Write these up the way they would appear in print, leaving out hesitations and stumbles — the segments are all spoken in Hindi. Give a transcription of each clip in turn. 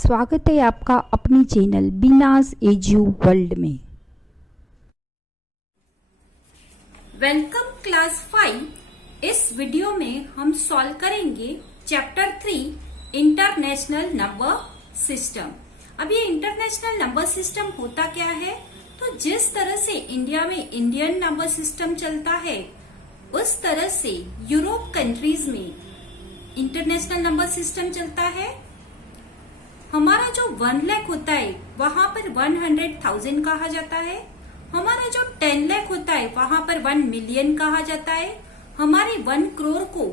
स्वागत है आपका अपनी चैनल बीनाज एजू वर्ल्ड में। Welcome class 5। इस वीडियो में हम सॉल्व करेंगे चैप्टर 3 इंटरनेशनल नंबर सिस्टम। अब ये इंटरनेशनल नंबर सिस्टम होता क्या है? तो जिस तरह से इंडिया में इंडियन नंबर सिस्टम चलता है उस तरह से यूरोप कंट्रीज में इंटरनेशनल नंबर सिस्टम चलता है। हमारा जो 1 लाख होता है वहां पर 100,000 कहा जाता है। हमारा जो 10 लाख होता है वहां पर 1 मिलियन कहा जाता है। हमारे 1 करोड़ को,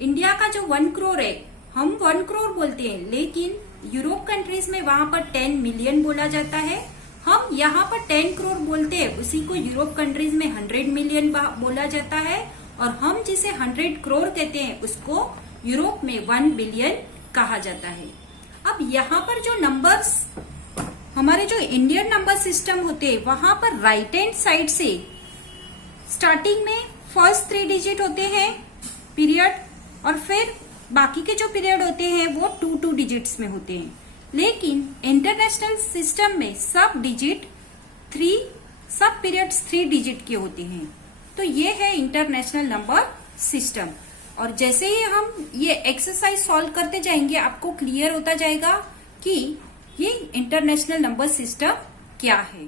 इंडिया का जो 1 करोड़ है हम 1 करोड़ बोलते हैं, लेकिन यूरोप कंट्रीज में वहां पर 10 मिलियन बोला जाता है। हम यहाँ पर 10 करोड़ बोलते हैं, उसी को यूरोप कंट्रीज में 100 मिलियन बोला जाता है। और हम जिसे 100 करोड़ कहते हैं उसको यूरोप में 1 बिलियन कहा जाता है। अब यहाँ पर जो नंबर्स, हमारे जो इंडियन नंबर सिस्टम होते हैं वहां पर राइट हैंड साइड से स्टार्टिंग में फर्स्ट 3 डिजिट होते हैं पीरियड, और फिर बाकी के जो पीरियड होते हैं वो 2 डिजिट्स में होते हैं। लेकिन इंटरनेशनल सिस्टम में सब पीरियड्स 3 डिजिट के होते हैं। तो ये है इंटरनेशनल नंबर सिस्टम। और जैसे ही हम ये एक्सरसाइज सॉल्व करते जाएंगे आपको क्लियर होता जाएगा कि ये इंटरनेशनल नंबर सिस्टम क्या है।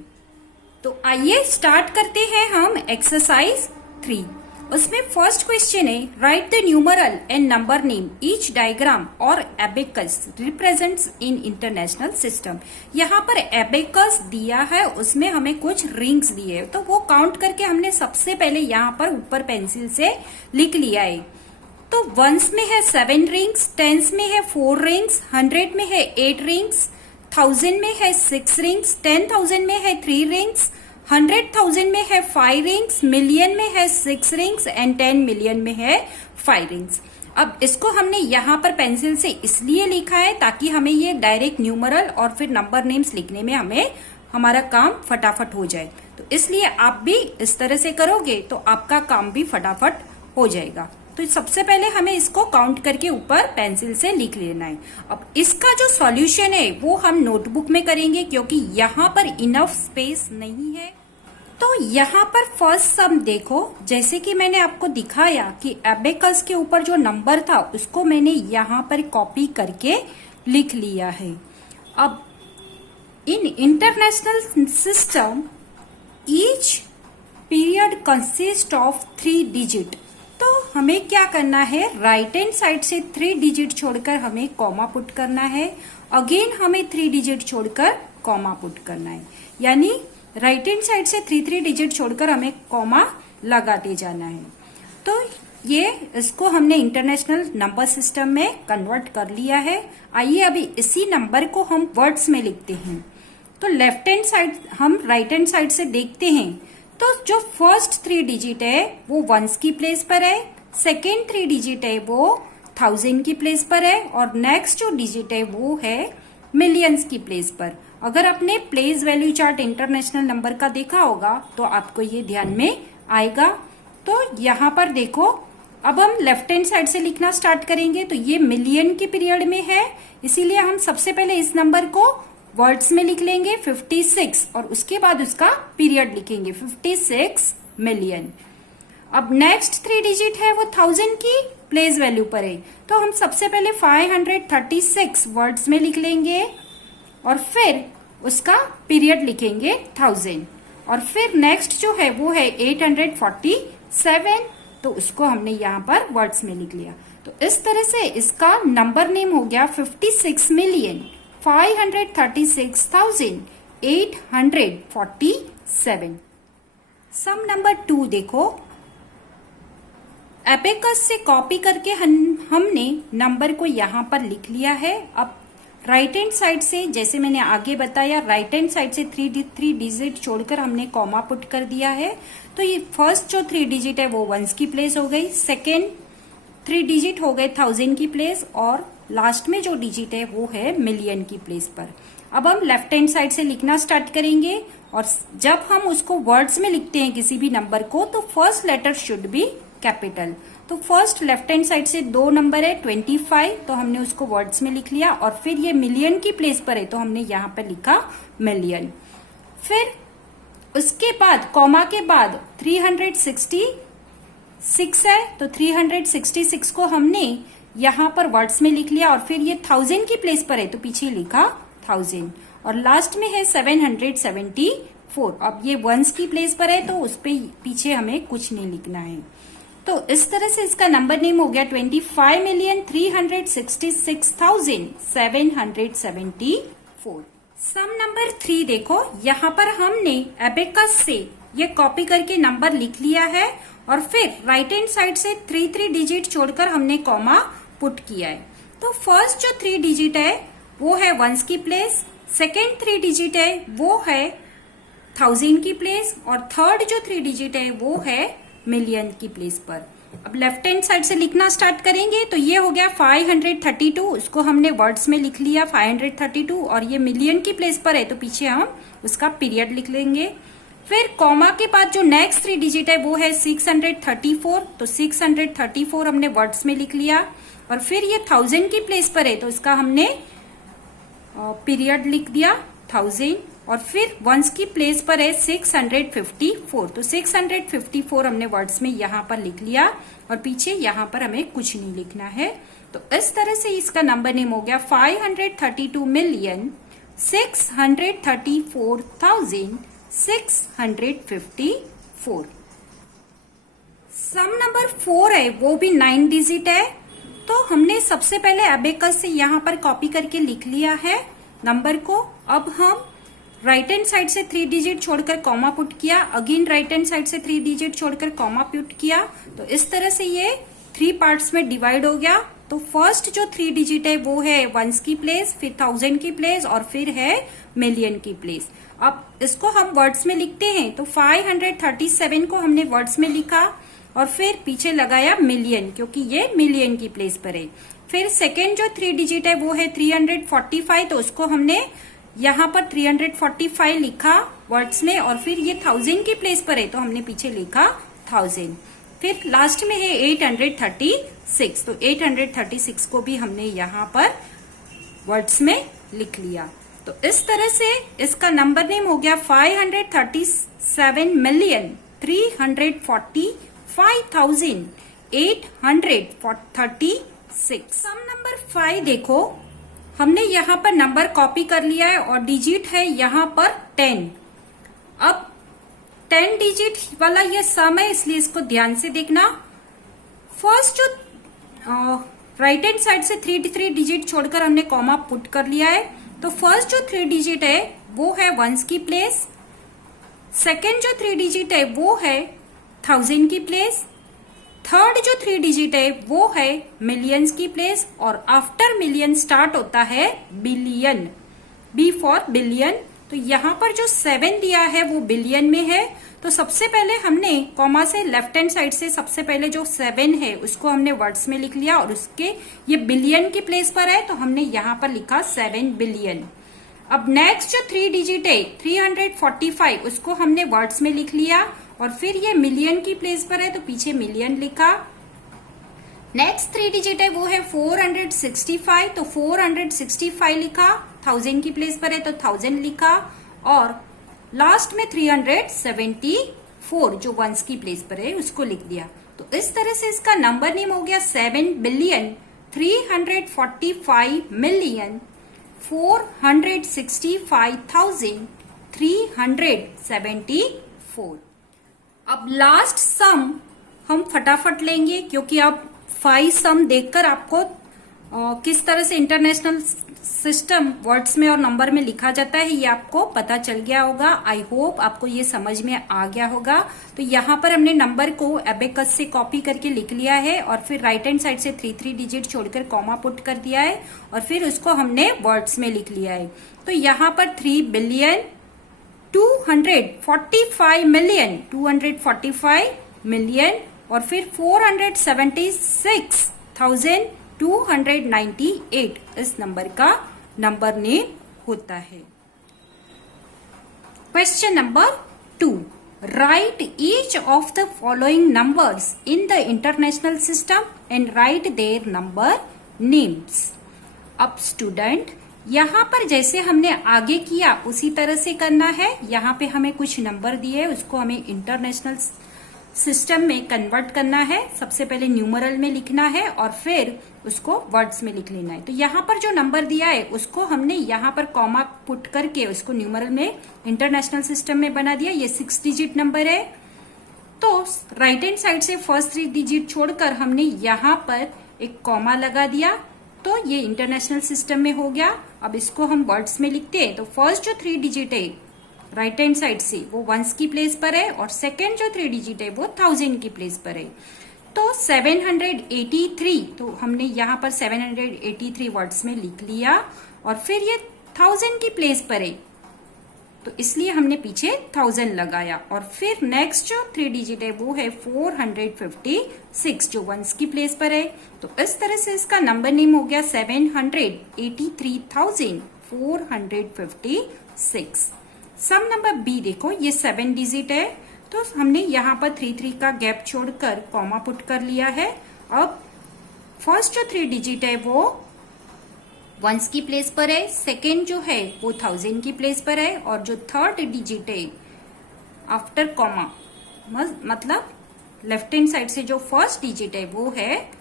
तो आइए स्टार्ट करते हैं हम एक्सरसाइज 3। उसमें फर्स्ट क्वेश्चन है, write the numeral and number name each diagram और abacus represents in international system. यहाँ पर एबेकस दिया है, उसमें हमें कुछ रिंग्स दिए है, तो वो काउंट करके हमने सबसे पहले यहाँ पर ऊपर पेंसिल से लिख लिया है। तो वंस में है 7 रिंग्स, टेंस में है 4 रिंग्स, 100 में है 8 रिंग्स, 1000 में है 6 रिंग्स, 10,000 में है 3 रिंग्स, 100,000 में है 5 रिंग्स, मिलियन में है 6 रिंग्स एंड 10 मिलियन में है 5 रिंग्स। अब इसको हमने यहाँ पर पेंसिल से इसलिए लिखा है ताकि हमें ये डायरेक्ट न्यूमरल और फिर नंबर नेम्स लिखने में हमारा काम फटाफट हो जाए। तो इसलिए आप भी इस तरह से करोगे तो आपका काम भी फटाफट हो जाएगा। तो सबसे पहले हमें इसको काउंट करके ऊपर पेंसिल से लिख लेना है। अब इसका जो सॉल्यूशन है वो हम नोटबुक में करेंगे क्योंकि यहाँ पर इनफ स्पेस नहीं है। तो यहाँ पर फर्स्ट सम देखो, जैसे कि मैंने आपको दिखाया कि एबेकस के ऊपर जो नंबर था उसको मैंने यहाँ पर कॉपी करके लिख लिया है। अब इन international system each period consist of 3 digit. तो हमें क्या करना है, राइट हैंड साइड से 3 डिजिट छोड़कर हमें कॉमा पुट करना है। अगेन हमें 3 डिजिट छोड़कर कॉमा पुट करना है, यानी राइट हैंड साइड से 3 डिजिट छोड़कर हमें कॉमा लगाते जाना है। तो ये इसको हमने इंटरनेशनल नंबर सिस्टम में कन्वर्ट कर लिया है। आइए अभी इसी नंबर को हम वर्ड्स में लिखते हैं। तो लेफ्ट हैंड साइड हम राइट हैंड साइड से देखते हैं तो जो फर्स्ट 3 डिजिट है वो वंस की प्लेस पर है, सेकेंड 3 डिजिट है वो 1000 की प्लेस पर है और नेक्स्ट जो डिजिट है वो है मिलियंस की प्लेस पर। अगर आपने place value chart international number का देखा होगा तो आपको ये ध्यान में आएगा। तो यहाँ पर देखो, अब हम लेफ्ट हैंड साइड से लिखना स्टार्ट करेंगे। तो ये मिलियन के पीरियड में है, इसीलिए हम सबसे पहले इस नंबर को वर्ड्स में लिख लेंगे 56 और उसके बाद उसका पीरियड लिखेंगे 56 मिलियन। अब नेक्स्ट 3 डिजिट है वो 1000 की प्लेस वैल्यू पर है, तो हम सबसे पहले 536 वर्ड्स में लिख लेंगे और फिर उसका पीरियड लिखेंगे 1000 और फिर नेक्स्ट जो है वो है 847, तो उसको हमने यहाँ पर वर्ड्स में लिख लिया। तो इस तरह से इसका नंबर नेम हो गया 56,536,847। सम नंबर 2 देखो, एबेकस से कॉपी करके हमने नंबर को यहाँ पर लिख लिया है। अब राइट हैंड साइड से, जैसे मैंने आगे बताया, राइट हैंड साइड से 3 डिजिट छोड़कर हमने कॉमा पुट कर दिया है। तो ये फर्स्ट जो 3 डिजिट है वो वंस की प्लेस हो गई, सेकेंड 3 डिजिट हो गए 1000 की प्लेस और लास्ट में जो डिजिट है वो है मिलियन की प्लेस पर। अब हम लेफ्ट हैंड साइड से लिखना स्टार्ट करेंगे और जब हम उसको वर्ड्स में लिखते हैं किसी भी नंबर को तो first letter should be capital. तो फर्स्ट लेफ्ट हैंड साइड से 2 नंबर है 25, तो हमने उसको वर्ड्स में लिख लिया और फिर ये मिलियन की प्लेस पर है तो हमने यहाँ पर लिखा मिलियन। फिर उसके बाद कॉमा के बाद 366 है, तो 366 को हमने यहाँ पर वर्ड्स में लिख लिया और फिर ये 1000 की प्लेस पर है तो पीछे लिखा 1000 और लास्ट में है 774। अब ये वंस की प्लेस पर है तो उस पे पीछे हमें कुछ नहीं लिखना है। तो इस तरह से इसका नंबर नेम हो गया 25,366,774। सम नंबर 3 देखो, यहाँ पर हमने एबेकस से ये कॉपी करके नंबर लिख लिया है और फिर राइट हैंड साइड से 3 डिजिट छोड़कर हमने कॉमा पुट किया है। तो फर्स्ट जो 3 डिजिट है वो है वंस की प्लेस, सेकेंड 3 डिजिट है वो है 1000 की प्लेस और थर्ड जो 3 डिजिट है वो है मिलियन की प्लेस पर। अब लेफ्ट हैंड साइड से लिखना स्टार्ट करेंगे तो ये हो गया 532, उसको हमने वर्ड्स में लिख लिया 532 और ये मिलियन की प्लेस पर है तो पीछे हम उसका पीरियड लिख लेंगे। फिर कॉमा के बाद जो नेक्स्ट 3 डिजिट है वो है 634, तो 634 हमने वर्ड्स में लिख लिया और फिर ये 1000 की प्लेस पर है तो इसका हमने पीरियड लिख दिया 1000 और फिर वंस की प्लेस पर है 654, तो 654 हमने वर्ड्स में यहाँ पर लिख लिया और पीछे यहाँ पर हमें कुछ नहीं लिखना है। तो इस तरह से इसका नंबर नेम हो गया 532,634,654। सम नंबर 4 है वो भी 9 डिजिट है, तो हमने सबसे पहले एबेकस से यहाँ पर कॉपी करके लिख लिया है नंबर को। अब हम राइट हैंड साइड से 3 डिजिट छोड़कर कॉमा पुट किया, अगेन राइट हैंड साइड से 3 डिजिट छोड़कर कॉमा पुट किया, तो इस तरह से ये 3 पार्ट्स में डिवाइड हो गया। तो फर्स्ट जो 3 डिजिट है वो है वंस की प्लेस, फिर 1000 की प्लेस और फिर है मिलियन की प्लेस। अब इसको हम वर्ड्स में लिखते हैं तो 537 को हमने वर्ड्स में लिखा और फिर पीछे लगाया मिलियन क्योंकि ये मिलियन की प्लेस पर है। फिर सेकेंड जो 3 डिजिट है वो है 345, तो उसको हमने यहाँ पर 345 लिखा वर्ड्स में और फिर ये 1000 की प्लेस पर है तो हमने पीछे लिखा 1000। फिर लास्ट में है 836, तो 836 को भी हमने यहाँ पर वर्ड्स में लिख लिया। तो इस तरह से इसका नंबर नेम हो गया 537,345,836। सम नंबर 5 देखो, हमने यहाँ पर नंबर कॉपी कर लिया है और डिजिट है यहाँ पर 10। अब 10 डिजिट वाला ये सम है इसलिए इसको ध्यान से देखना। फर्स्ट जो राइट हैंड साइड से 3 डिजिट छोड़कर हमने कॉमा पुट कर लिया है, तो फर्स्ट जो 3 डिजिट है वो है वंस की प्लेस, सेकेंड जो 3 डिजिट है वो है 1000 की प्लेस थर्ड जो 3 डिजिट है वो है मिलियंस की प्लेस, और आफ्टर मिलियन स्टार्ट होता है बिलियन, बी फॉर बिलियन। तो यहाँ पर जो 7 दिया है वो बिलियन में है। तो सबसे पहले हमने कॉमा से लेफ्ट हैंड साइड से सबसे पहले जो 7 है उसको हमने वर्ड्स में लिख लिया, और उसके ये बिलियन की प्लेस पर है तो हमने यहाँ पर लिखा 7 बिलियन। अब नेक्स्ट जो 3 डिजिट है 345, उसको हमने वर्ड्स में लिख लिया, और फिर ये मिलियन की प्लेस पर है तो पीछे मिलियन लिखा। नेक्स्ट 3 डिजिट है वो है 465, तो 465 लिखा, 1000 की प्लेस पर है तो 1000 लिखा, और लास्ट में 374 जो वंस की प्लेस पर है उसको लिख दिया। तो इस तरह से इसका नंबर नेम हो गया 7 बिलियन 345 मिलियन 465,374। अब लास्ट सम हम फटाफट लेंगे, क्योंकि अब 5 सम देखकर आपको किस तरह से इंटरनेशनल सिस्टम वर्ड्स में और नंबर में लिखा जाता है ये आपको पता चल गया होगा। आई होप आपको ये समझ में आ गया होगा। तो यहाँ पर हमने नंबर को एबेकस से कॉपी करके लिख लिया है, और फिर राइट हैंड साइड से 3 डिजिट छोड़कर कॉमा पुट कर दिया है, और फिर उसको हमने वर्ड्स में लिख लिया है। तो यहाँ पर 3 बिलियन 245 मिलियन 245 मिलियन, और फिर 476,298 इस नंबर का नंबर नेम होता है। Question number 2, write each of the following numbers in the international system and write their number names. अब स्टूडेंट यहाँ पर जैसे हमने आगे किया उसी तरह से करना है। यहाँ पे हमें कुछ नंबर दिए, उसको हमें इंटरनेशनल सिस्टम में कन्वर्ट करना है। सबसे पहले न्यूमरल में लिखना है और फिर उसको वर्ड्स में लिख लेना है। तो यहाँ पर जो नंबर दिया है उसको हमने यहाँ पर कॉमा पुट करके उसको न्यूमरल में इंटरनेशनल सिस्टम में बना दिया। ये 6 डिजिट नंबर है। तो राइट हैंड साइड से फर्स्ट 3 डिजिट छोड़कर हमने यहाँ पर एक कॉमा लगा दिया, तो ये इंटरनेशनल सिस्टम में हो गया। अब इसको हम वर्ड्स में लिखते हैं। तो फर्स्ट जो 3 डिजिट है राइट हैंड साइड से वो वंस की प्लेस पर है, और सेकेंड जो 3 डिजिट है वो 1000 की प्लेस पर है। तो 783, तो हमने यहाँ पर 783 वर्ड्स में लिख लिया, और फिर ये 1000 की प्लेस पर है तो इसलिए हमने पीछे 1000 लगाया। और फिर नेक्स्ट जो 3 डिजिट है वो है 456 जो वंस की प्लेस पर है। तो इस तरह से इसका नंबर नेम हो गया 783,456। सम नंबर बी देखो, ये 7 डिजिट है, तो हमने यहाँ पर 3 का गैप छोड़कर कॉमा पुट कर लिया है। अब फर्स्ट जो 3 डिजिट है वो वंस की प्लेस पर है, सेकेंड जो है वो 1000 की प्लेस पर है, और जो थर्ड डिजिट है आफ्टर कॉमा मतलब लेफ्ट हैंड साइड से जो फर्स्ट डिजिट है वो है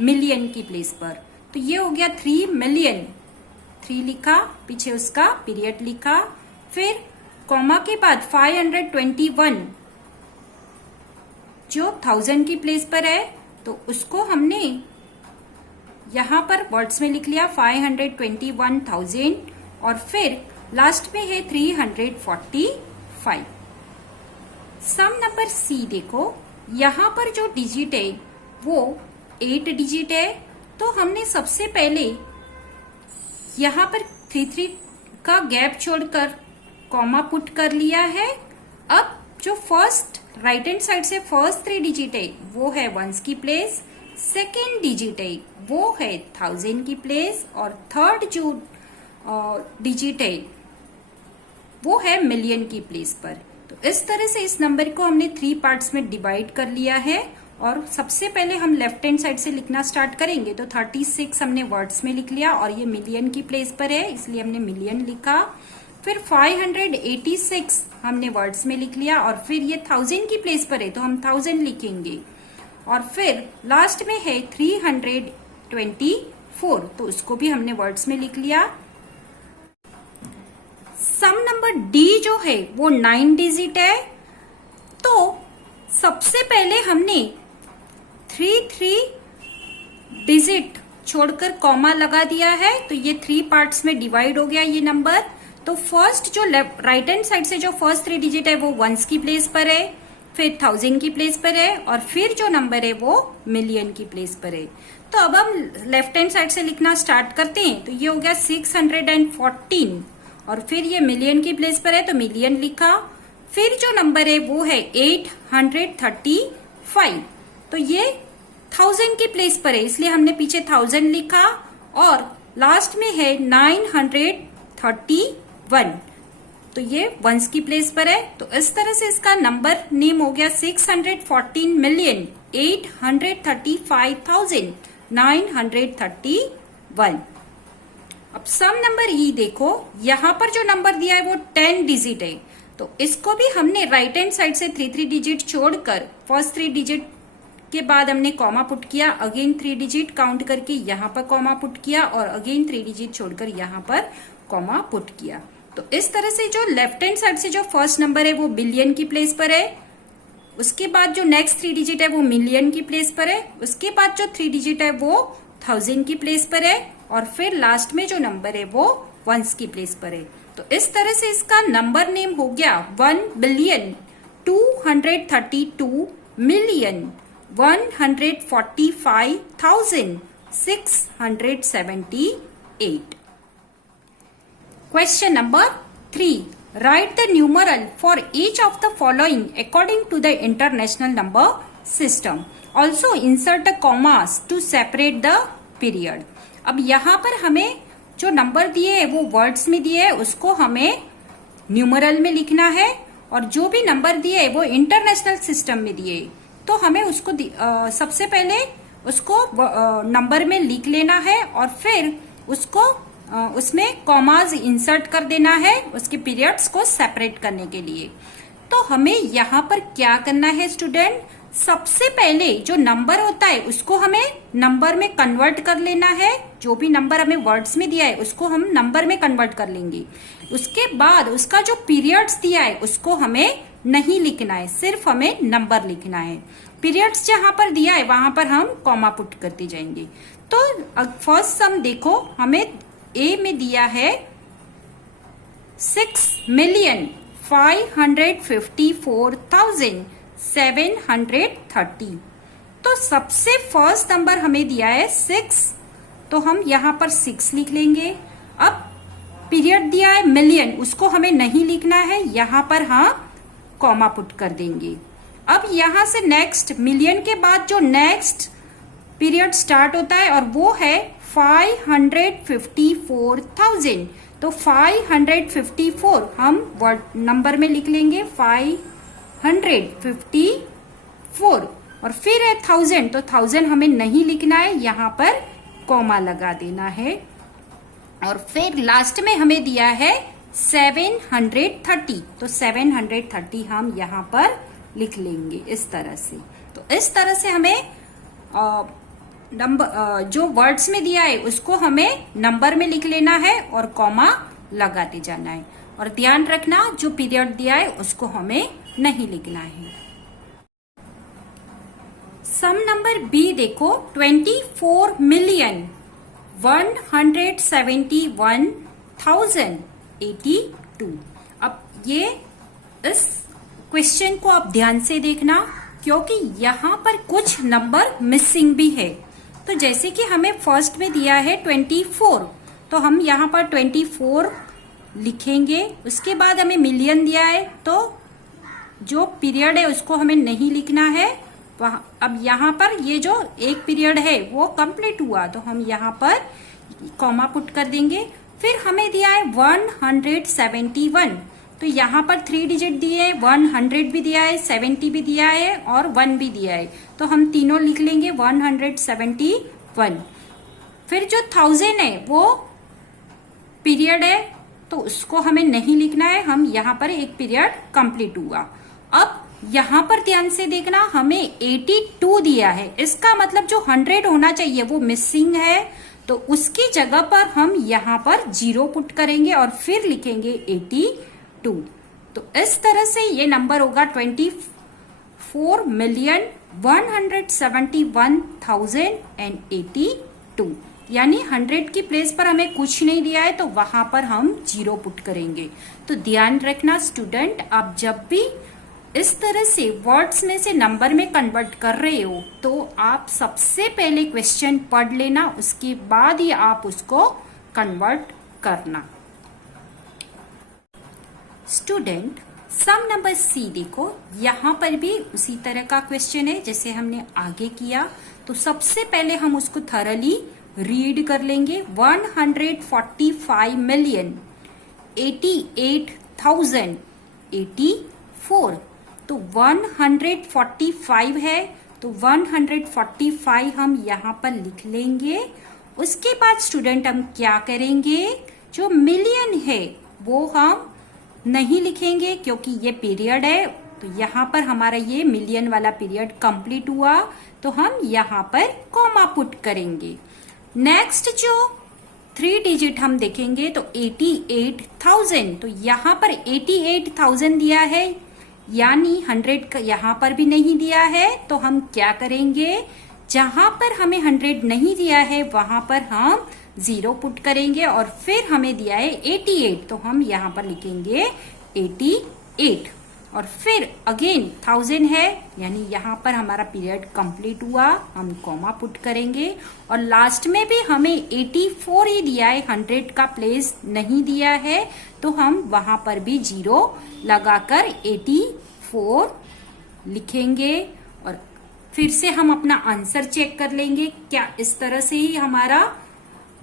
मिलियन की प्लेस पर। तो ये हो गया 3 मिलियन, 3 लिखा, पीछे उसका पीरियड लिखा, फिर कॉमा के बाद 521 जो 1000 की प्लेस पर है तो उसको हमने यहां पर वर्ड्स में लिख लिया 521,000, और फिर लास्ट में है 345। सम नंबर सी देखो, यहां पर जो डिजिट है वो 8 डिजिट है, तो हमने सबसे पहले यहां पर 3 का गैप छोड़कर कॉमा पुट कर लिया है। अब जो फर्स्ट राइट हैंड साइड से फर्स्ट 3 डिजिट है वो है वंस की प्लेस, सेकेंड डिजिट है वो है 1000 की प्लेस, और थर्ड जो डिजिट है वो है मिलियन की प्लेस पर। तो इस तरह से इस नंबर को हमने 3 पार्ट्स में डिवाइड कर लिया है। और सबसे पहले हम लेफ्ट हैंड साइड से लिखना स्टार्ट करेंगे। तो 36 हमने वर्ड्स में लिख लिया, और ये मिलियन की प्लेस पर है इसलिए हमने मिलियन लिखा। फिर 586 हमने वर्ड्स में लिख लिया, और फिर ये 1000 की प्लेस पर है तो हम 1000 लिखेंगे, और फिर लास्ट में है 324 तो उसको भी हमने वर्ड्स में लिख लिया। सम नंबर डी जो है वो 9 डिजिट है, तो सबसे पहले हमने 3 डिजिट छोड़कर कॉमा लगा दिया है, तो ये 3 पार्ट्स में डिवाइड हो गया ये नंबर। तो फर्स्ट जो राइट हैंड साइड से जो फर्स्ट 3 डिजिट है वो वंस की प्लेस पर है, फिर 1000 की प्लेस पर है और फिर जो नंबर है वो मिलियन की प्लेस पर है। तो अब हम लेफ्ट हैंड साइड से लिखना स्टार्ट करते हैं। तो ये हो गया 614 और फिर ये मिलियन की प्लेस पर है तो मिलियन लिखा। फिर जो नंबर है वो है 835, तो ये 1000 की प्लेस पर है इसलिए हमने पीछे 1000 लिखा और लास्ट में है 931, तो ये वंस की प्लेस पर है। तो इस तरह से इसका नंबर नेम हो गया 614,835,931। अब सम नंबर ई देखो, यहां पर जो नंबर दिया है वो 10 डिजिट है, तो इसको भी हमने राइट हैंड साइड से 3 डिजिट छोड़कर फर्स्ट 3 डिजिट के बाद हमने कॉमा पुट किया, अगेन 3 डिजिट काउंट करके यहाँ पर कॉमा पुट किया और अगेन 3 डिजिट छोड़कर यहाँ पर कॉमा पुट किया। तो इस तरह से जो लेफ्ट हैंड साइड से जो फर्स्ट नंबर है वो बिलियन की प्लेस पर है, उसके बाद जो नेक्स्ट 3 डिजिट है वो मिलियन की प्लेस पर है, उसके बाद जो 3 डिजिट है वो 1000 की प्लेस पर है और फिर लास्ट में जो नंबर है वो वंस की प्लेस पर है। तो इस तरह से इसका नंबर नेम हो गया 1,232,145,678। Question number 3. Write the numeral for each of the following according to the international number system. Also insert the commas to separate the period. अब यहाँ पर हमें जो नंबर दिए है वो वर्ड्स में दिए है, उसको हमें न्यूमरल में लिखना है और जो भी नंबर दिए है वो इंटरनेशनल सिस्टम में दिए है, तो हमें उसको सबसे पहले उसको नंबर में लिख लेना है और फिर उसको उसमें कॉमाज इंसर्ट कर देना है उसके पीरियड्स को सेपरेट करने के लिए। तो हमें यहाँ पर क्या करना है स्टूडेंट, सबसे पहले जो नंबर होता है उसको हमें नंबर में कन्वर्ट कर लेना है, जो भी नंबर हमें वर्ड्स में दिया है उसको हम नंबर में कन्वर्ट कर लेंगे। उसके बाद उसका जो पीरियड्स दिया है उसको हमें नहीं लिखना है, सिर्फ हमें नंबर लिखना है। पीरियड्स जहां पर दिया है वहां पर हम कॉमा पुट करते जाएंगे। तो फर्स्ट सम देखो, हमें ए में दिया है 6,554,730। तो सबसे फर्स्ट नंबर हमें दिया है 6, तो हम यहां पर 6 लिख लेंगे। अब पीरियड दिया है मिलियन, उसको हमें नहीं लिखना है, यहां पर हम कॉमा पुट कर देंगे। अब यहां से नेक्स्ट मिलियन के बाद जो नेक्स्ट पीरियड स्टार्ट होता है और वो है 554,000, तो 554 हम वर्ड नंबर में लिख लेंगे 554 और फिर है 1000, तो 1000 हमें नहीं लिखना है, यहां पर कॉमा लगा देना है और फिर लास्ट में हमें दिया है 730, तो 730 हम यहां पर लिख लेंगे इस तरह से। तो इस तरह से हमें नंबर जो वर्ड्स में दिया है उसको हमें नंबर में लिख लेना है और कॉमा लगाते जाना है और ध्यान रखना जो पीरियड दिया है उसको हमें नहीं लिखना है। सम नंबर बी देखो, 24,171,082। अब ये इस क्वेश्चन को आप ध्यान से देखना क्योंकि यहाँ पर कुछ नंबर मिसिंग भी है। तो जैसे कि हमें फर्स्ट में दिया है 24, तो हम यहाँ पर 24 लिखेंगे। उसके बाद हमें मिलियन दिया है तो जो पीरियड है उसको हमें नहीं लिखना है। अब यहाँ पर ये जो एक पीरियड है वो कंप्लीट हुआ तो हम यहाँ पर कॉमा पुट कर देंगे। फिर हमें दिया है 171, तो यहाँ पर 3 डिजिट दिए हैं, 100 भी दिया है, 70 भी दिया है और 1 भी दिया है, तो हम तीनों लिख लेंगे 171। फिर जो 1000 है वो पीरियड है तो उसको हमें नहीं लिखना है, हम यहाँ पर एक पीरियड कंप्लीट हुआ। अब यहाँ पर ध्यान से देखना, हमें 82 दिया है, इसका मतलब जो 100 होना चाहिए वो मिसिंग है, तो उसकी जगह पर हम यहाँ पर 0 पुट करेंगे और फिर लिखेंगे 82। तो इस तरह से ये नंबर होगा 24,171,082, यानी 100 की प्लेस पर हमें कुछ नहीं दिया है तो वहां पर हम 0 पुट करेंगे। तो ध्यान रखना स्टूडेंट, आप जब भी इस तरह से वर्ड्स में से नंबर में कन्वर्ट कर रहे हो तो आप सबसे पहले क्वेश्चन पढ़ लेना, उसके बाद ही आप उसको कन्वर्ट करना। स्टूडेंट, सम नंबर सी देखो, यहाँ पर भी उसी तरह का क्वेश्चन है जैसे हमने आगे किया। तो सबसे पहले हम उसको थरली रीड कर लेंगे। 145,88,084, तो 145 है तो 145 हम यहाँ पर लिख लेंगे। उसके बाद स्टूडेंट हम क्या करेंगे, जो मिलियन है वो हम नहीं लिखेंगे क्योंकि ये पीरियड है, तो यहाँ पर हमारा ये मिलियन वाला पीरियड कंप्लीट हुआ, तो हम यहाँ पर कॉमा पुट करेंगे। नेक्स्ट जो 3 डिजिट हम देखेंगे तो 88,000, तो यहाँ पर 88,000 दिया है, यानी 100 का यहाँ पर भी नहीं दिया है, तो हम क्या करेंगे, जहां पर हमें 100 नहीं दिया है वहां पर हम 0 पुट करेंगे। और फिर हमें दिया है 88, तो हम यहाँ पर लिखेंगे 88, और फिर अगेन 1000 है, यानी यहाँ पर हमारा पीरियड कंप्लीट हुआ, हम कॉमा पुट करेंगे। और लास्ट में भी हमें 84 ही दिया है, 100 का प्लेस नहीं दिया है, तो हम वहां पर भी 0 लगाकर 84 लिखेंगे। और फिर से हम अपना आंसर चेक कर लेंगे, क्या इस तरह से ही हमारा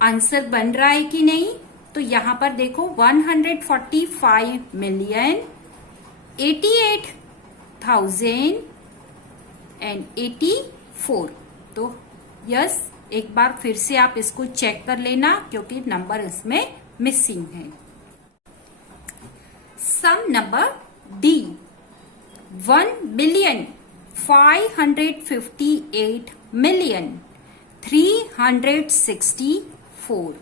आंसर बन रहा है कि नहीं। तो यहाँ पर देखो 145,088,084, तो यस, एक बार फिर से आप इसको चेक कर लेना क्योंकि नंबर इसमें मिसिंग है। सम नंबर डी, 1,558,364।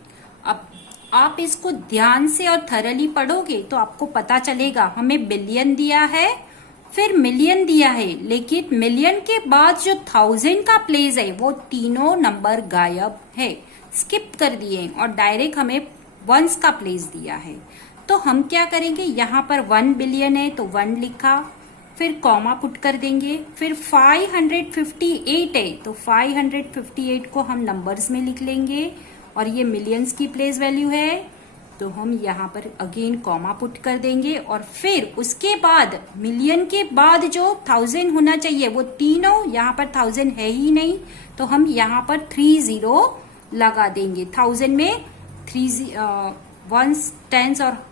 अब आप इसको ध्यान से और थरली पढ़ोगे तो आपको पता चलेगा, हमें बिलियन दिया है, फिर मिलियन दिया है, लेकिन मिलियन के बाद जो 1000 का प्लेस है वो तीनों नंबर गायब है, स्किप कर दिए, और डायरेक्ट हमें वंस का प्लेस दिया है। तो हम क्या करेंगे, यहाँ पर 1 बिलियन है तो 1 लिखा, फिर कॉमा पुट कर देंगे। फिर 558 है तो 558 को हम नंबर्स में लिख लेंगे, और ये मिलियंस की प्लेस वैल्यू है तो हम यहाँ पर अगेन कॉमा पुट कर देंगे। और फिर उसके बाद मिलियन के बाद जो 1000 होना चाहिए वो तीनों, यहाँ पर 1000 है ही नहीं, तो हम यहाँ पर 30 लगा देंगे। 1000 में 3 1s 10s और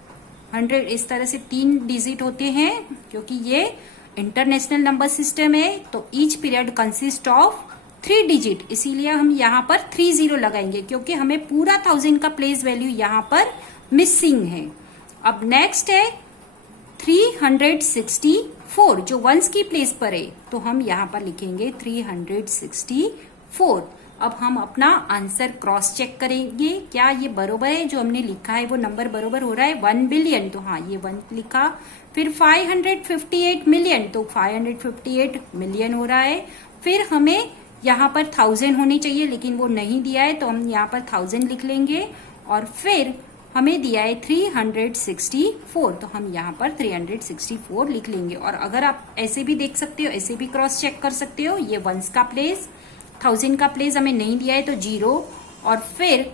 100 इस तरह से 3 डिजिट होते हैं, क्योंकि ये इंटरनेशनल नंबर सिस्टम है तो each period consist of 3 digit, इसीलिए हम यहाँ पर 30 लगाएंगे क्योंकि हमें पूरा 1000 का प्लेस वैल्यू यहाँ पर मिसिंग है। अब नेक्स्ट है 364 जो वंस की प्लेस पर है, तो हम यहाँ पर लिखेंगे 364। अब हम अपना आंसर क्रॉस चेक करेंगे, क्या ये बरोबर है, जो हमने लिखा है वो नंबर बरोबर हो रहा है। 1 बिलियन, तो हाँ ये 1 लिखा। फिर 558 मिलियन, तो 558 मिलियन हो रहा है। फिर हमें यहाँ पर 1000 होनी चाहिए लेकिन वो नहीं दिया है, तो हम यहाँ पर 1000 लिख लेंगे। और फिर हमें दिया है 364, तो हम यहाँ पर 364 लिख लेंगे। और अगर आप ऐसे भी देख सकते हो, ऐसे भी क्रॉस चेक कर सकते हो, ये वंस का प्लेस, 1000 का प्लेस हमें नहीं दिया है तो 0, और फिर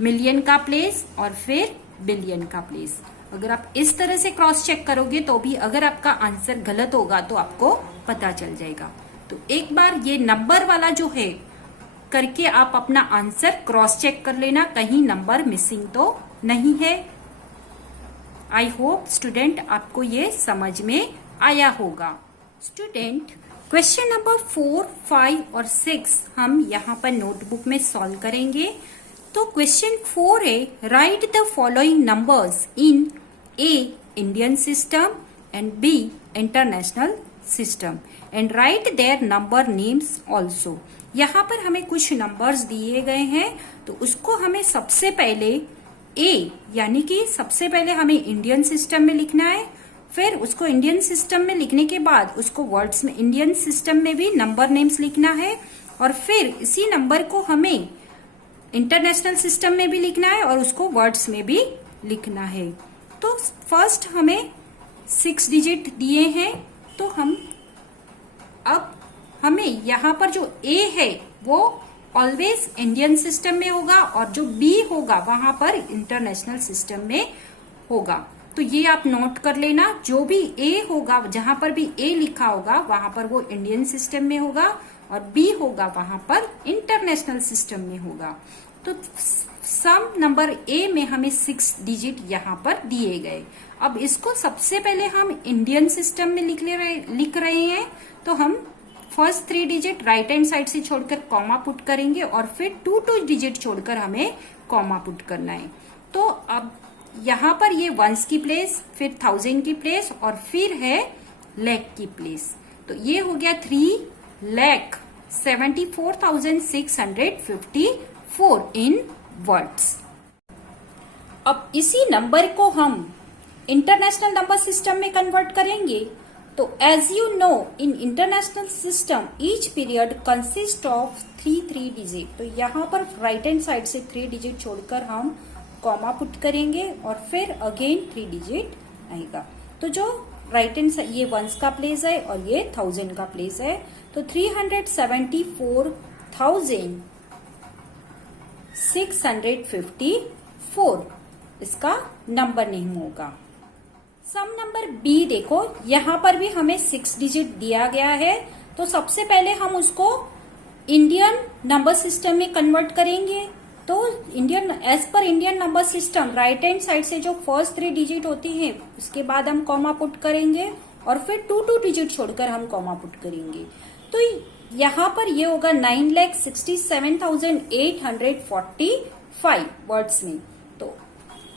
मिलियन का प्लेस, और फिर बिलियन का प्लेस। अगर आप इस तरह से क्रॉस चेक करोगे तो भी अगर आपका आंसर गलत होगा तो आपको पता चल जाएगा। तो एक बार ये नंबर वाला जो है करके आप अपना आंसर क्रॉस चेक कर लेना, कहीं नंबर मिसिंग तो नहीं है। आई होप स्टूडेंट आपको ये समझ में आया होगा। स्टूडेंट, क्वेश्चन नंबर 4, 5 और 6 हम यहाँ पर नोटबुक में सॉल्व करेंगे। तो क्वेश्चन 4 है, write the following numbers in A Indian system and B international system and write their number names also. यहाँ पर हमें कुछ नंबर्स दिए गए हैं, तो उसको हमें सबसे पहले ए, यानी कि सबसे पहले हमें इंडियन सिस्टम में लिखना है। फिर उसको इंडियन सिस्टम में लिखने के बाद उसको वर्ड्स में, इंडियन सिस्टम में भी नंबर नेम्स लिखना है, और फिर इसी नंबर को हमें इंटरनेशनल सिस्टम में भी लिखना है और उसको वर्ड्स में भी लिखना है। तो फर्स्ट हमें 6 डिजिट दिए हैं, तो हम अब हमें यहाँ पर जो ए है वो ऑलवेज इंडियन सिस्टम में होगा और जो बी होगा वहां पर इंटरनेशनल सिस्टम में होगा। तो ये आप नोट कर लेना, जो भी ए होगा, जहां पर भी ए लिखा होगा वहां पर वो इंडियन सिस्टम में होगा और बी होगा वहां पर इंटरनेशनल सिस्टम में होगा। तो सम नंबर ए में हमें 6 डिजिट यहाँ पर दिए गए। अब इसको सबसे पहले हम इंडियन सिस्टम में लिख रहे हैं, तो हम first 3 digit right hand side से छोड़कर कॉमा पुट करेंगे और फिर 2 डिजिट छोड़कर हमें कॉमा पुट करना है। तो अब यहाँ पर ये वंस की प्लेस, फिर 1000 की प्लेस और फिर है लाख की प्लेस। तो ये हो गया 3,74,654 इन वर्ड्स। अब इसी नंबर को हम इंटरनेशनल नंबर सिस्टम में कन्वर्ट करेंगे। तो as you know in international system each period consist of 3 digit. तो यहाँ पर राइट हैंड साइड से 3 डिजिट छोड़कर हम कॉमा पुट करेंगे और फिर अगेन 3 डिजिट आएगा। तो जो राइट हैंड साइड ये वंस का प्लेस है और ये 1000 का प्लेस है। तो 374,654 इसका नंबर नहीं होगा। सम नंबर बी देखो, यहाँ पर भी हमें 6 डिजिट दिया गया है। तो सबसे पहले हम उसको इंडियन नंबर सिस्टम में कन्वर्ट करेंगे। तो Indian as per Indian number system right hand side से जो फर्स्ट 3 डिजिट होती है उसके बाद हम कॉमा पुट करेंगे और फिर 2 डिजिट छोड़कर हम कॉमा पुट करेंगे। तो यहाँ पर ये होगा 9,67,845 वर्ड्स में। तो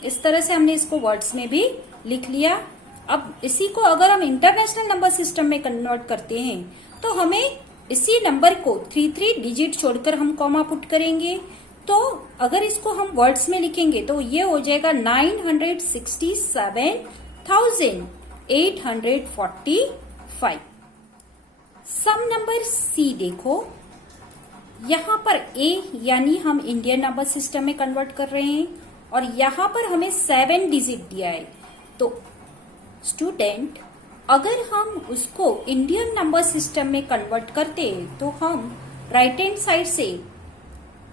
इस तरह से हमने इसको वर्ड्स में भी लिख लिया। अब इसी को अगर हम इंटरनेशनल नंबर सिस्टम में कन्वर्ट करते हैं तो हमें इसी नंबर को 3 डिजिट छोड़कर हम कॉमा पुट करेंगे। तो अगर इसको हम वर्ड्स में लिखेंगे तो ये हो जाएगा 967,845। सम नंबर सी देखो, यहाँ पर ए यानी हम इंडियन नंबर सिस्टम में कन्वर्ट कर रहे हैं और यहाँ पर हमें 7 डिजिट दिया है। तो स्टूडेंट अगर हम उसको इंडियन नंबर सिस्टम में कन्वर्ट करते हैं तो हम राइट हैंड साइड से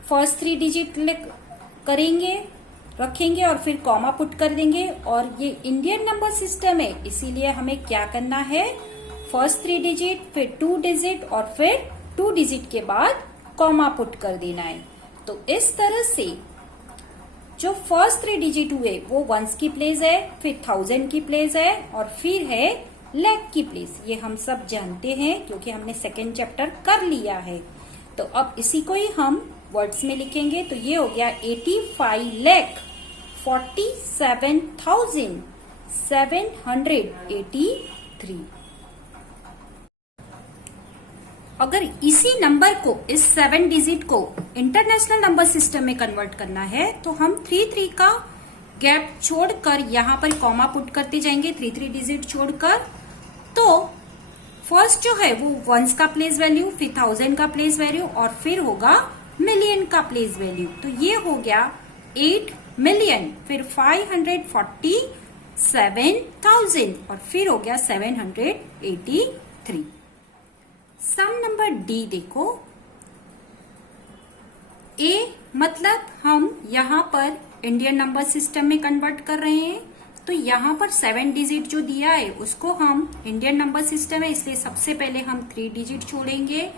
फर्स्ट 3 डिजिट करेंगे, रखेंगे और फिर कॉमा पुट कर देंगे। और ये इंडियन नंबर सिस्टम है इसीलिए हमें क्या करना है, फर्स्ट 3 डिजिट फिर 2 डिजिट और फिर 2 डिजिट के बाद कॉमा पुट कर देना है। तो इस तरह से जो फर्स्ट 3 डिजिट हुए वो वंस की प्लेस है, फिर 1000 की प्लेस है और फिर है लाख की प्लेस। ये हम सब जानते हैं क्योंकि हमने सेकेंड चैप्टर कर लिया है। तो अब इसी को ही हम वर्ड्स में लिखेंगे। तो ये हो गया 85,47,783। अगर इसी नंबर को, इस 7 डिजिट को इंटरनेशनल नंबर सिस्टम में कन्वर्ट करना है तो हम 3 का गैप छोड़कर यहाँ पर कॉमा पुट करते जाएंगे 3 डिजिट छोड़कर। तो फर्स्ट जो है वो वंस का प्लेस वैल्यू, फिर 1000 का प्लेस वैल्यू और फिर होगा मिलियन का प्लेस वैल्यू। तो ये हो गया 8 मिलियन, फिर 547,000 और फिर हो गया 783। सम नंबर डी देखो, ए मतलब हम यहाँ पर इंडियन नंबर सिस्टम में कन्वर्ट कर रहे हैं। तो यहाँ पर 7 डिजिट जो दिया है उसको हम, इंडियन नंबर सिस्टम है इसलिए सबसे पहले हम 3 डिजिट छोड़ेंगे,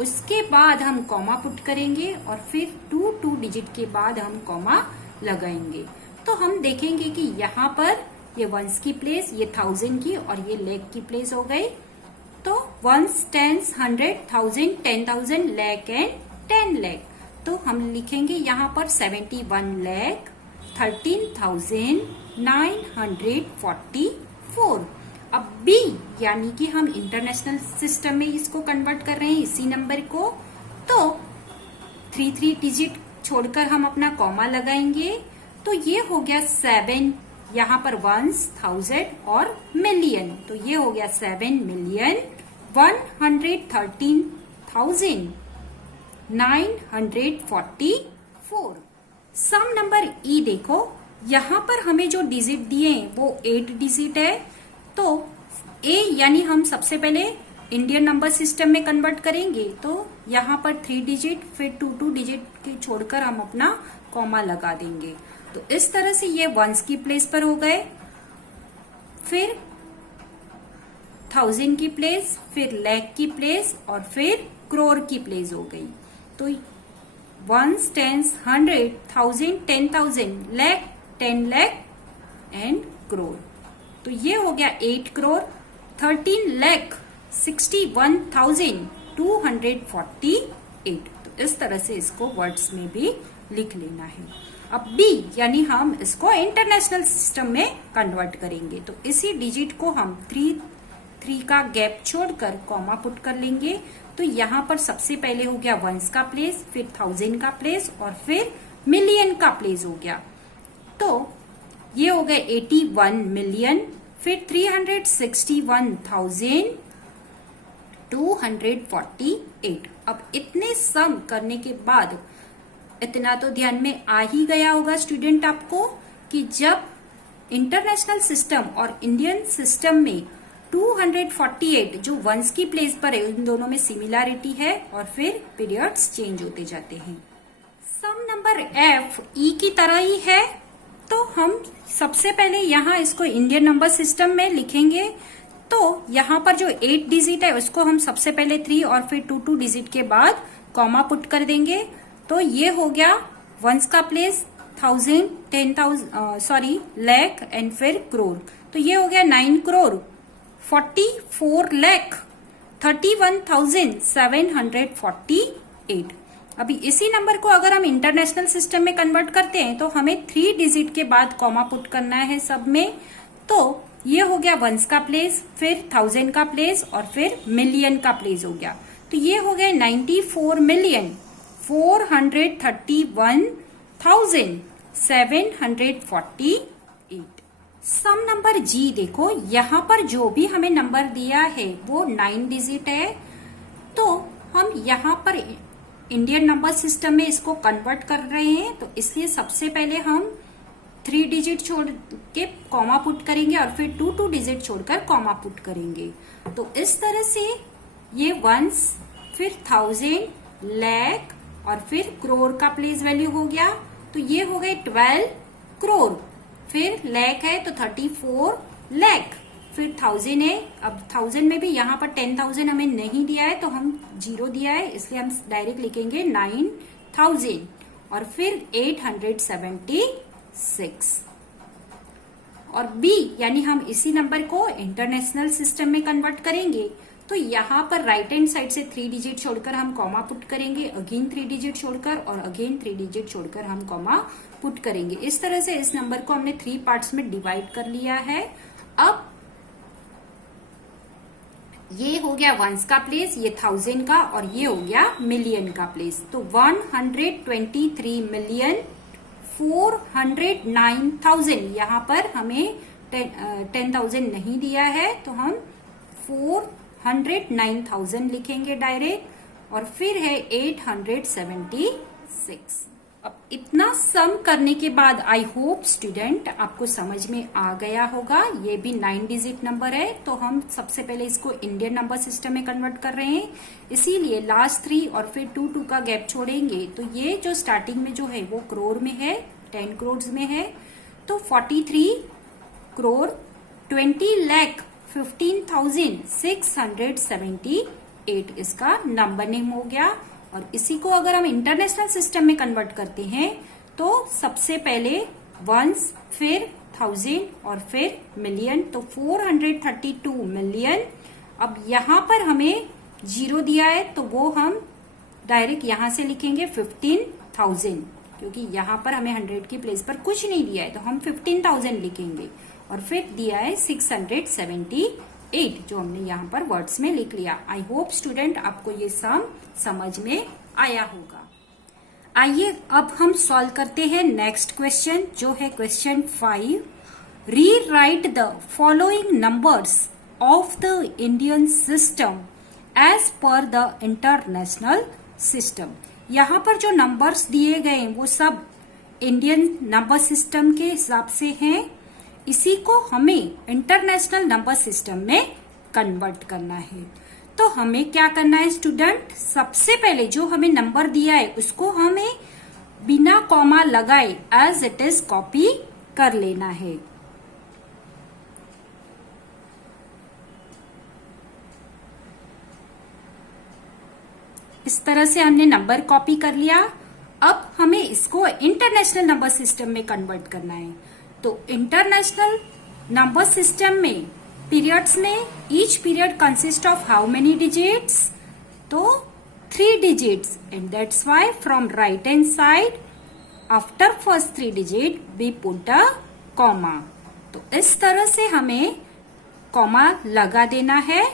उसके बाद हम कॉमा पुट करेंगे और फिर 2 डिजिट के बाद हम कॉमा लगाएंगे। तो हम देखेंगे कि यहाँ पर ये वंस की प्लेस, ये 1000 की और ये लाख की प्लेस हो गई। तो ones, tens, 100, 1000, 10,000, lakh and 10 lakh. तो हम लिखेंगे यहाँ पर 71,13,944। अब बी यानी कि हम इंटरनेशनल सिस्टम में इसको कन्वर्ट कर रहे हैं इसी नंबर को। तो 3 डिजिट छोड़कर हम अपना कॉमा लगाएंगे। तो ये हो गया 7, यहाँ पर वंस, 1000 और मिलियन। तो ये हो गया 7,113,944। सम नंबर ई देखो, यहाँ पर हमें जो डिजिट दिए हैं वो 8 डिजिट है। तो ए यानी हम सबसे पहले इंडियन नंबर सिस्टम में कन्वर्ट करेंगे, तो यहाँ पर 3 डिजिट फिर 2 डिजिट के छोड़कर हम अपना कॉमा लगा देंगे। तो इस तरह से ये वंस की प्लेस पर हो गए, फिर 1000 की प्लेस, फिर लाख की प्लेस और फिर करोड़ की प्लेस हो गई। तो ones, tens, 100, 1000, 10,000, lakh, 10 lakh and crore. तो ये हो गया 8 करोड़ 13,61,248। तो इस तरह से इसको वर्ड्स में भी लिख लेना है। अब बी यानी हम इसको इंटरनेशनल सिस्टम में कन्वर्ट करेंगे, तो इसी डिजिट को हम 3 का गैप छोड़कर कॉमा पुट कर लेंगे। तो यहाँ पर सबसे पहले हो गया वंस का प्लेस, फिर 1000 का प्लेस और फिर मिलियन का प्लेस हो गया। तो ये हो गए 81 मिलियन, फिर 361,248। अब इतने सम करने के बाद इतना तो ध्यान में आ ही गया होगा स्टूडेंट आपको कि जब इंटरनेशनल सिस्टम और इंडियन सिस्टम में 248 जो वंस की प्लेस पर है, उन दोनों में सिमिलैरिटी है और फिर पीरियड्स चेंज होते जाते हैं। सम नंबर एफ ई की तरह ही है, तो हम सबसे पहले यहाँ इसको इंडियन नंबर सिस्टम में लिखेंगे। तो यहाँ पर जो 8 डिजिट है उसको हम सबसे पहले 3 और फिर 2 डिजिट के बाद कॉमा पुट कर देंगे। तो ये हो गया वंस का प्लेस 1000, 10,000 लाख एंड फिर करोड़। तो ये हो गया 9 करोड़ 44,31,748। अभी इसी नंबर को अगर हम इंटरनेशनल सिस्टम में कन्वर्ट करते हैं तो हमें 3 डिजिट के बाद कॉमा पुट करना है सब में। तो ये हो गया वंस का प्लेस, फिर 1000 का प्लेस और फिर मिलियन का प्लेस हो गया। तो ये हो गया 94,431,748। सम नंबर जी देखो, यहाँ पर जो भी हमें नंबर दिया है वो 9 डिजिट है। तो हम यहाँ पर इंडियन नंबर सिस्टम में इसको कन्वर्ट कर रहे हैं, तो इसलिए सबसे पहले हम 3 डिजिट छोड़ के कॉमा पुट करेंगे और फिर 2 डिजिट छोड़कर कॉमा पुट करेंगे। तो इस तरह से ये वंस, फिर 1000, लाख और फिर करोड़ का प्लेस वैल्यू हो गया। तो ये हो गए 12 करोड़, फिर लाख है तो 34 लाख, फिर 1000 है। अब 1000 में भी यहाँ पर 10,000 हमें नहीं दिया है तो हम 0 दिया है, इसलिए हम डायरेक्ट लिखेंगे 9,000 और फिर 876। और बी यानी हम इसी नंबर को इंटरनेशनल सिस्टम में कन्वर्ट करेंगे। तो यहाँ पर राइट हैंड साइड से 3 डिजिट छोड़कर हम कॉमा पुट करेंगे, अगेन 3 डिजिट छोड़कर और अगेन 3 डिजिट छोड़कर हम कॉमा पुट करेंगे। इस तरह से इस नंबर को हमने 3 पार्ट्स में डिवाइड कर लिया है। अब ये हो गया वंस का प्लेस, ये 1000 का और ये हो गया मिलियन का प्लेस। तो 123,409,000, यहाँ पर हमें 10,000 नहीं दिया है तो हम 409,000 लिखेंगे डायरेक्ट और फिर है 876। अब इतना सम करने के बाद आई होप स्टूडेंट आपको समझ में आ गया होगा। ये भी 9 डिजिट नंबर है, तो हम सबसे पहले इसको इंडियन नंबर सिस्टम में कन्वर्ट कर रहे हैं, इसीलिए लास्ट 3 और फिर 2 का गैप छोड़ेंगे। तो ये जो स्टार्टिंग में जो है वो करोड़ में है, 10 करोड़ में है। तो 43 करोड़ 20,15,678 इसका नंबर नेम हो गया। और इसी को अगर हम इंटरनेशनल सिस्टम में कन्वर्ट करते हैं तो सबसे पहले वंस, फिर 1000 और फिर मिलियन, तो 432 मिलियन। अब यहाँ पर हमें 0 दिया है तो वो हम डायरेक्ट यहाँ से लिखेंगे 15,000, क्योंकि यहाँ पर हमें 100 की प्लेस पर कुछ नहीं दिया है तो हम 15,000 लिखेंगे। और फिर दिया है 678 जो हमने यहाँ पर वर्ड्स में लिख लिया। आई होप स्टूडेंट आपको ये सम समझ में आया होगा। आइए अब हम सॉल्व करते हैं नेक्स्ट क्वेश्चन, जो है question 5। Rewrite the following numbers of the Indian system as per the international system. यहाँ पर जो नंबर्स दिए गए हैं वो सब इंडियन नंबर सिस्टम के हिसाब से हैं। इसी को हमें इंटरनेशनल नंबर सिस्टम में कन्वर्ट करना है। तो हमें क्या करना है स्टूडेंट, सबसे पहले जो हमें नंबर दिया है उसको हमें बिना कॉमा लगाए एज इट इज कॉपी कर लेना है। इस तरह से हमने नंबर कॉपी कर लिया। अब हमें इसको इंटरनेशनल नंबर सिस्टम में कन्वर्ट करना है। तो इंटरनेशनल नंबर सिस्टम में पीरियड्स में each period consist of how many digits, तो 3 digits, and that's why from right hand side after first 3 digit we put a comma. तो इस तरह से हमें कॉमा लगा देना है।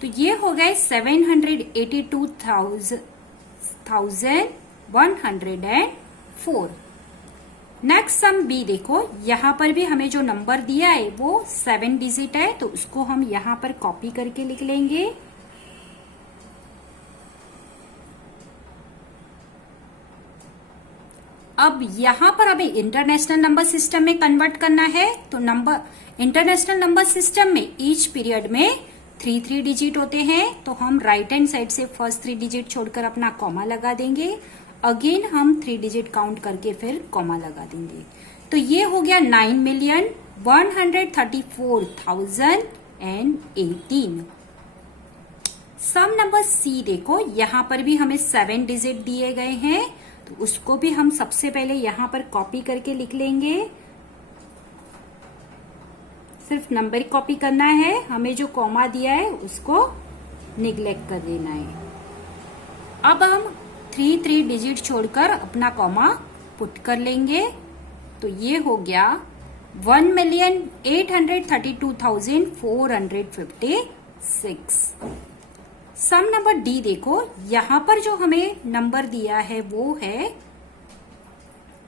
तो ये हो गए 782,104। नेक्स्ट सम बी देखो, यहां पर भी हमें जो नंबर दिया है वो 7 डिजिट है, तो उसको हम यहां पर कॉपी करके लिख लेंगे। अब यहां पर हमें इंटरनेशनल नंबर सिस्टम में कन्वर्ट करना है। तो इंटरनेशनल नंबर सिस्टम में ईच पीरियड में 3 डिजिट होते हैं। तो हम राइट हैंड साइड से फर्स्ट 3 डिजिट छोड़कर अपना कॉमा लगा देंगे। अगेन हम 3 डिजिट काउंट करके फिर कॉमा लगा देंगे। तो ये हो गया 9,134,018। सम नंबर सी देखो, यहां पर भी हमें 7 डिजिट दिए गए हैं, तो उसको भी हम सबसे पहले यहां पर कॉपी करके लिख लेंगे। सिर्फ नंबर कॉपी करना है, हमें जो कॉमा दिया है उसको निगलेक्ट कर देना है। अब हम 3 डिजिट छोड़कर अपना कॉमा पुट कर लेंगे। तो ये हो गया 1,832,456। सम नंबर डी देखो, यहां पर जो हमें नंबर दिया है वो है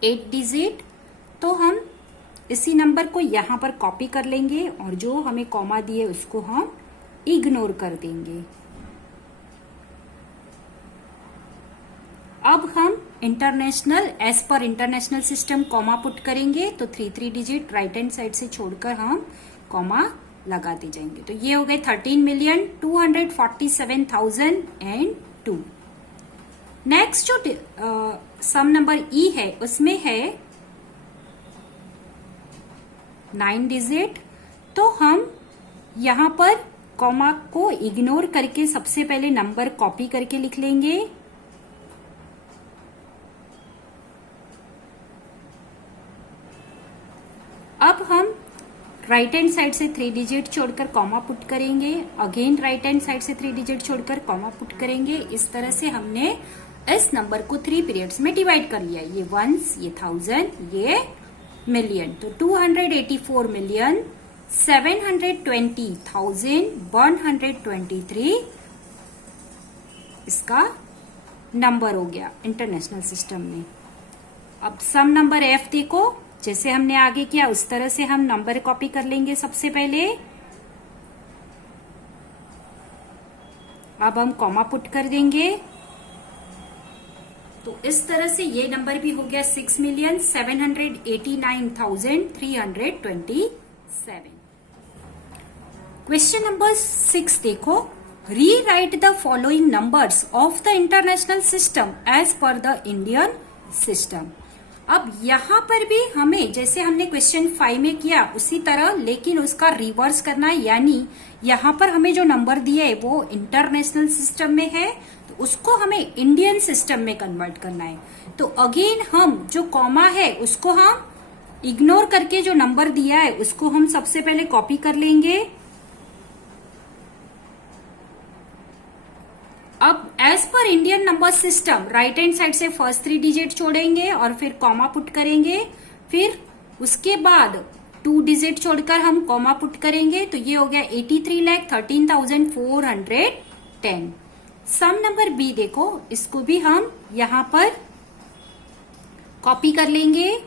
8 डिजिट। तो हम इसी नंबर को यहां पर कॉपी कर लेंगे और जो हमें कॉमा दिए उसको हम इग्नोर कर देंगे। अब हम international as per international system comma put करेंगे। तो 3 डिजिट राइट हैंड साइड से छोड़कर हम कॉमा लगाते जाएंगे। तो ये हो गए 13,247,002। नेक्स्ट जो सम नंबर ई है उसमें है 9 डिजिट। तो हम यहां पर कॉमा को इग्नोर करके सबसे पहले नंबर कॉपी करके लिख लेंगे। अब हम राइट हैंड साइड से 3 डिजिट छोड़कर कॉमा पुट करेंगे। अगेन राइट हैंड साइड से 3 डिजिट छोड़कर कॉमा पुट करेंगे। इस तरह से हमने इस नंबर को 3 पीरियड्स में डिवाइड कर लिया। ये वंस, ये 1000, ये मिलियन। तो 284,720,123 इसका नंबर हो गया इंटरनेशनल सिस्टम में। अब सम नंबर एफ देखो, जैसे हमने आगे किया उस तरह से हम नंबर कॉपी कर लेंगे सबसे पहले। अब हम कॉमा पुट कर देंगे। तो इस तरह से ये नंबर भी हो गया 6,789,327। क्वेश्चन नंबर 6 देखो, rewrite the following numbers of the international system as per the Indian system. अब यहां पर भी हमें जैसे हमने क्वेश्चन 5 में किया उसी तरह, लेकिन उसका रिवर्स करना है। यानी यहां पर हमें जो नंबर दिए है वो इंटरनेशनल सिस्टम में है, तो उसको हमें इंडियन सिस्टम में कन्वर्ट करना है। तो अगेन हम जो कॉमा है उसको हम इग्नोर करके जो नंबर दिया है उसको हम सबसे पहले कॉपी कर लेंगे। अब as per Indian number system right hand side से फर्स्ट 3 डिजिट छोड़ेंगे और फिर कॉमा पुट करेंगे। फिर उसके बाद 2 डिजिट छोड़कर हम कॉमा पुट करेंगे। तो ये हो गया 83,13,410। सम नंबर बी देखो, इसको भी हम यहां पर कॉपी कर लेंगे।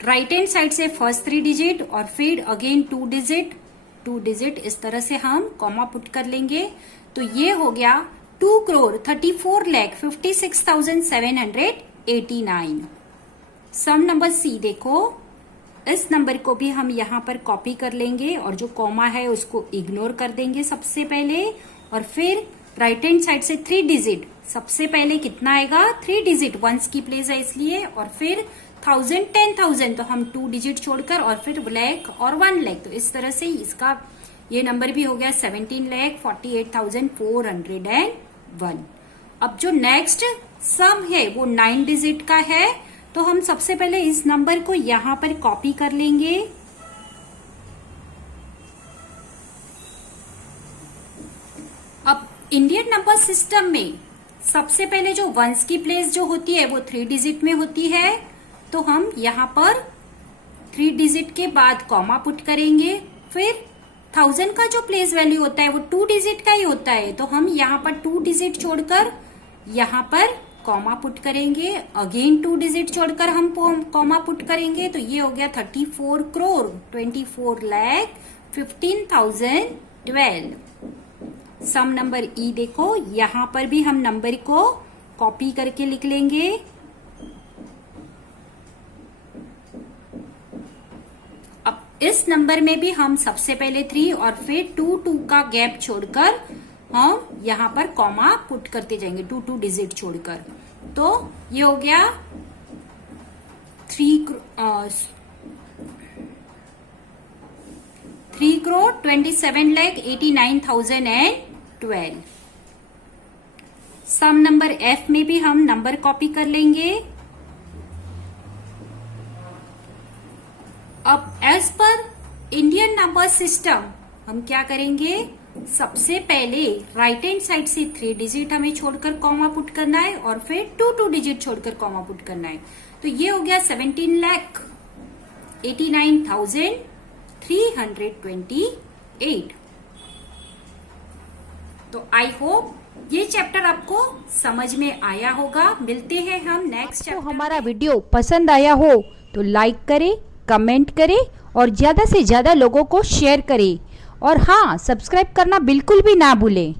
राइट हैंड साइड से फर्स्ट 3 डिजिट और फिर अगेन 2 डिजिट इस तरह से हम कॉमा पुट कर लेंगे। तो ये हो गया 2,34,56,789। सम नंबर सी देखो, इस नंबर को भी हम यहाँ पर कॉपी कर लेंगे और जो कॉमा है उसको इग्नोर कर देंगे सबसे पहले, और फिर राइट हैंड साइड से 3 डिजिट, सबसे पहले कितना आएगा 3 डिजिट, वंस की प्लेस है इसलिए, और फिर 1000 10,000 तो हम 2 डिजिट छोड़कर, और फिर लाख और 1 लाख, तो इस तरह से इसका ये नंबर भी हो गया 17,48,401। अब जो नेक्स्ट सम है वो 9 डिजिट का है, तो हम सबसे पहले इस नंबर को यहां पर कॉपी कर लेंगे। अब इंडियन नंबर सिस्टम में सबसे पहले जो वंस की प्लेस जो होती है वो 3 डिजिट में होती है, तो हम यहां पर 3 डिजिट के बाद कॉमा पुट करेंगे। फिर 1000 का जो प्लेस वैल्यू होता है वो 2 डिजिट का ही होता है, तो हम यहाँ पर 2 डिजिट छोड़कर यहाँ पर कॉमा पुट करेंगे, अगेन 2 डिजिट छोड़कर हम कॉमा पुट करेंगे, तो ये हो गया 34 करोड़ 24,15,012। सम नंबर ई देखो, यहां पर भी हम नंबर को कॉपी करके लिख लेंगे। अब इस नंबर में भी हम सबसे पहले 3 और फिर 2 का गैप छोड़कर हम यहां पर कॉमा पुट करते जाएंगे 2 डिजिट छोड़कर, तो ये हो गया 3 करोड़ 27,89,012। सम नंबर एफ में भी हम नंबर कॉपी कर लेंगे। अब as per Indian number system हम क्या करेंगे, सबसे पहले राइट हैंड साइड से 3 डिजिट हमें छोड़कर कॉमा पुट करना है, और फिर 2 डिजिट छोड़कर कॉमा पुट करना है, तो ये हो गया 17,89,328। तो आई होप ये चैप्टर आपको समझ में आया होगा। मिलते हैं हम नेक्स्ट चैप्टर। तो हमारा वीडियो पसंद आया हो तो लाइक करें, कमेंट करें और ज़्यादा से ज़्यादा लोगों को शेयर करें, और हाँ, सब्सक्राइब करना बिल्कुल भी ना भूलें।